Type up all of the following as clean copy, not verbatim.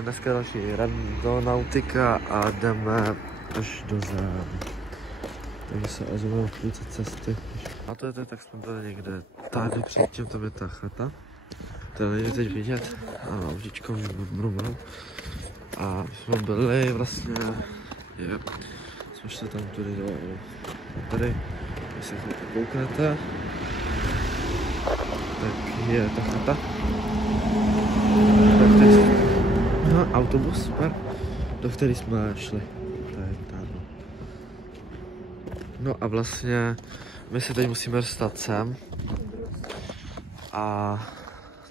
je dneska další randonautika a jdeme až do Zám. Takže se ozveme v půlce cesty. A to je teď, tak jsme byli někde tady předtím, tam je ta chata. To je teď vidět. A autíčko už brumel. A jsme byli vlastně, jsme šli tam tudy do tady, když se chvíli kouknete, tak je ta chata. No, autobus, super, do který jsme šli. To je tady. No a vlastně my se teď musíme dostat sem a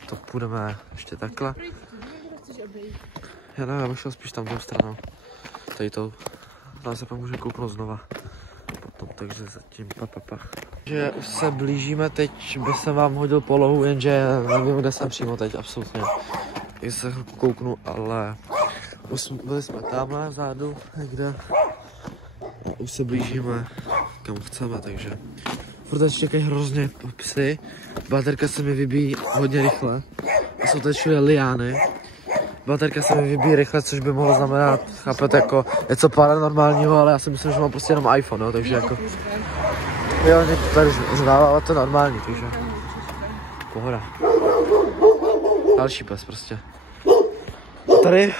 to půjdeme ještě takhle. Já nevím, já bych šel spíš tam tou stranou. Tady to. Tam se pak můžeme kouknout znova. Potom, takže zatím pa. Že už se blížíme, teď by jsem vám hodil polohu, jenže nevím, kde jsem přímo teď, absolutně. Když se kouknu, ale už byli jsme tamhle vzadu, někde. A už se blížíme, kam chceme, takže furt teď čekají hrozně psy. Baterka se mi vybíjí hodně rychle. A jsou tady všude liány. Baterka se mi vybíjí rychle, což by mohlo znamenat, chápete, jako něco paranormálního, ale já si myslím, že mám prostě jenom iPhone, jo, takže jako... Jo, tady řvává, ale to je normální, takže... Pohoda. Další pes prostě. A tady...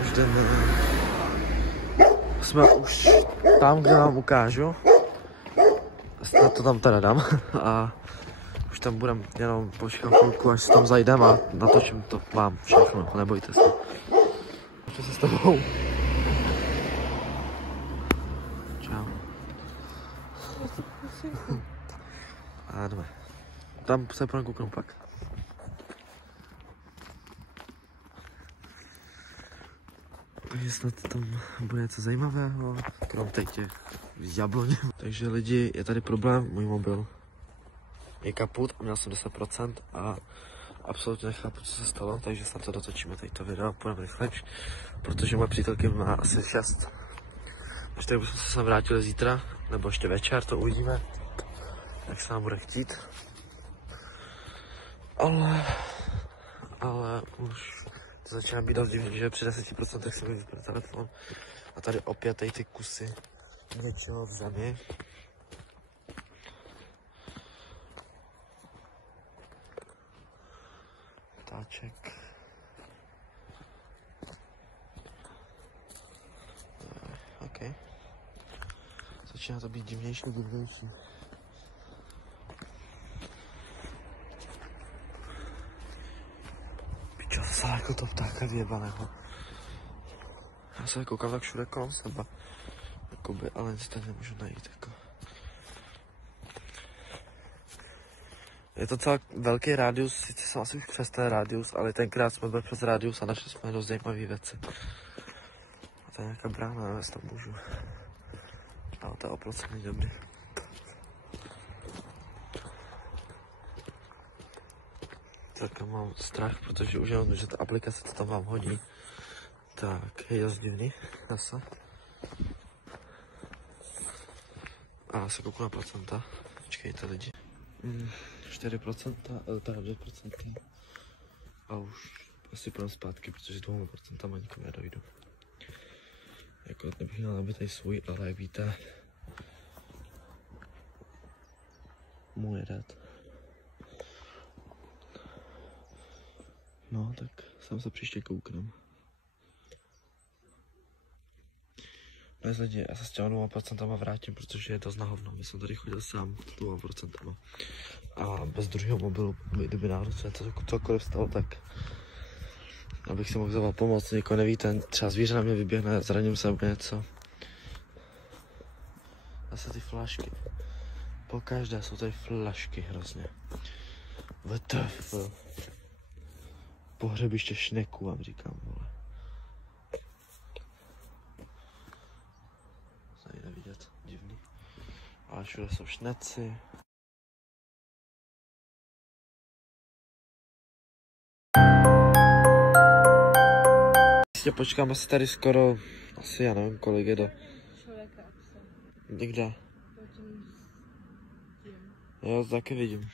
Už jdeme... Jsme už tam, kde vám ukážu. Snad to tam teda dám a už tam budem jenom počkat chvilku, až se tam zajdem a natočím to vám všechno, nebojte se. Co se s tebou? Čau. A jdeme. Tam se půjdem kouknout pak. Takže snad tam bude něco zajímavého, krom teď těch jabloně. Takže lidi, je tady problém, můj mobil je kaput a měl jsem 10% a absolutně nechápu, co se stalo, takže snad to dotočíme tady to video a půjdeme rychlejš, protože moje přítelky má asi 6. Takže tady bychom se sem vrátili zítra, nebo ještě večer, to uvidíme, jak se nám bude chtít. Ale už to začíná být dost divný, že při 10% si mi vypadá telefon. A tady opět tady ty kusy něčeho v zemi. Ptáček. OK. Začíná to být divnější a divnější. Pičo, to jako to ptáka vyjebaného. Já se koukám tak všude kolem sebe. Jakoby, ale nic tady nemůžu najít, jako. Je to celý velký rádius, sice jsem asi už přes ten rádius, ale tenkrát jsme byli přes rádius a našli jsme dost zajímavé věci. A to je nějaká brána, já tam můžu. Ale to je oprocený dobrý. Tak mám strach, protože už jenom, že ta aplikace to tam vám hodí. Tak, je dost divný, zase. A já se kouknu na procenta. Počkejte lidi. 4%, teda 2%. A už asi půjdem zpátky, protože 2% ani nikam nedojdu. Jako nebych měl nabitej svůj, ale jak víte, můj red. No, tak sem se příště kouknem. No lidi, já se s těma 2% vrátím, protože je to na hovno. Já jsem tady chodil sám s 2%. A bez druhého mobilu, kdyby náhodou se cokoliv stalo, tak abych si mohl zavolat pomoc, někoho nevíte, třeba zvíře na mě vyběhne, zraním se nebo něco. Zase ty flašky. Pokaždé jsou tady flašky hrozně. WTF. Pohřebiště šneků vám říkám, vole. Tady nevidět, divný. Ale všude jsou šneci. Počkáme si tady skoro, asi já nevím kolik je do... Někde. Jo, to taky vidím.